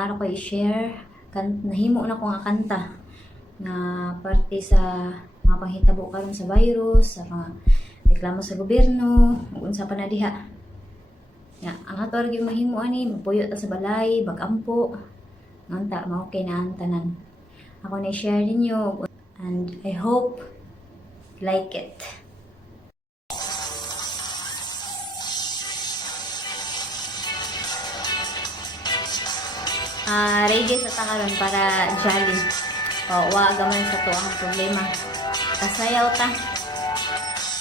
naara ko i-share nahimo na ko nga kanta na parte sa mga panghitabo karon sa virus, sa mga reklamo sa gobyerno, ug unsa pa na diha. Ya, ang ato gyud mahimo ani magpuyo ta sa balay, bagampo. Nganta mao kay na ang tanan. Ako na share ninyo and I hope like it. Ready sa takaron para jolly. Wa gaman sa to ang problema. Kasayaw ta.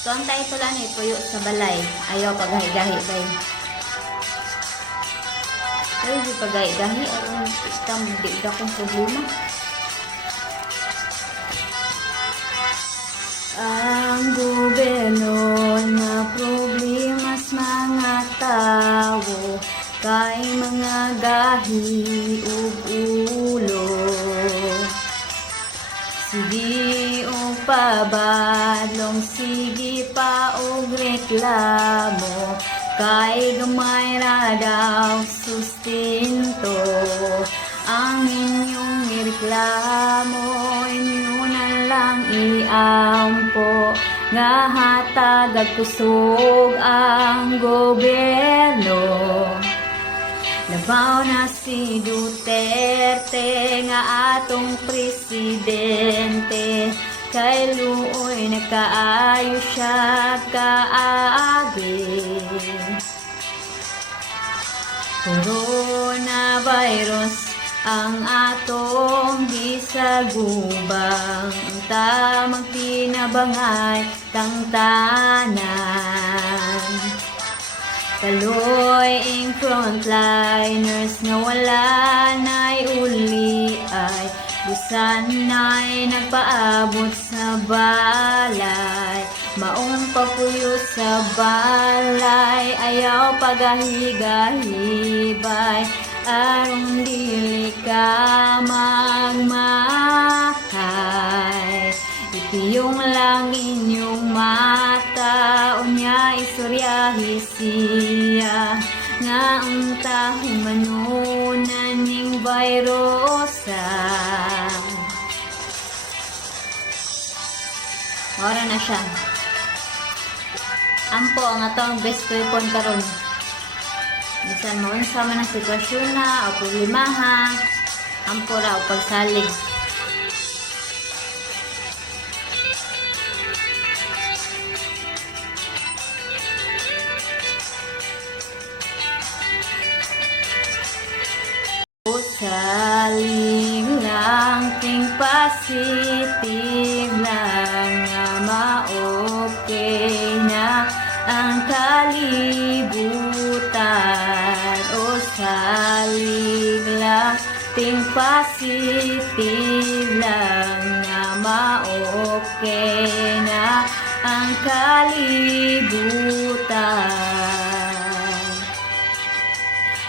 So ang title ani puyo sa balay. Ayaw paggahi-gahi bay. Ay di paggahi-gahi aron tam di dakong problema. Ang gobyerno na problema sa mga tao kay mga gahi ug ulo. Sige o pabadlong, sige pa og reklamo, kay gamay ra daw sustento. Ang inyong reklamo, inyo na lang iampo, nga hatag at kusog ang gobyerno. Labaw na si Duterte nga atong presidente, kay luoy nakaayo siya kaagi. Coronavirus ang atong gisagubang, tamang pinabangay tang tanan. Kaloy ing frontliners nga wala na'y uli ay busan na'y nagpaabot sa balay. Maong papuyo sa balay, ayaw pagahigahibay, arong dili ka magmahay. Itiyong lang inyong mata, unya isuryahi siya, nga ang tahong manunan ning virusa. Ora na siya. Ampo ang atong best weapon karon. Bisan maunsa man ang sitwasyon na o problemaha, ampo ra o pagsalig. Saling lang ting positive lang nga ma-okay na ang kalibutan. O saling lang ting positive lang nga ma-okay na ang kalibutan.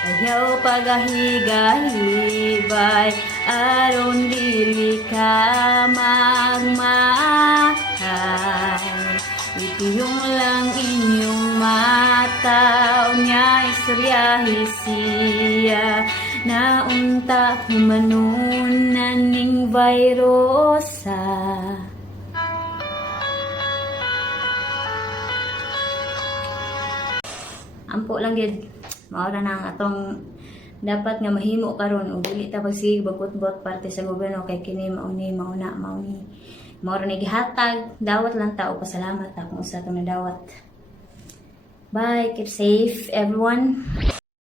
Ayaw pagahigahibay, aron dili ka magmahay. Itiyong lang inyong mata, unya istoryahi siya, na unta humanunan ning virusa. Ampo lang gid. Maura na ang atong dapat nga mahimo karon ug dili ta pagsige bagkot-bot parte sa gobyerno kay kini mauni maura ni gihatag dawat lang ta o pasalamat ta kung usa ta na dawat. Bye, keep safe everyone.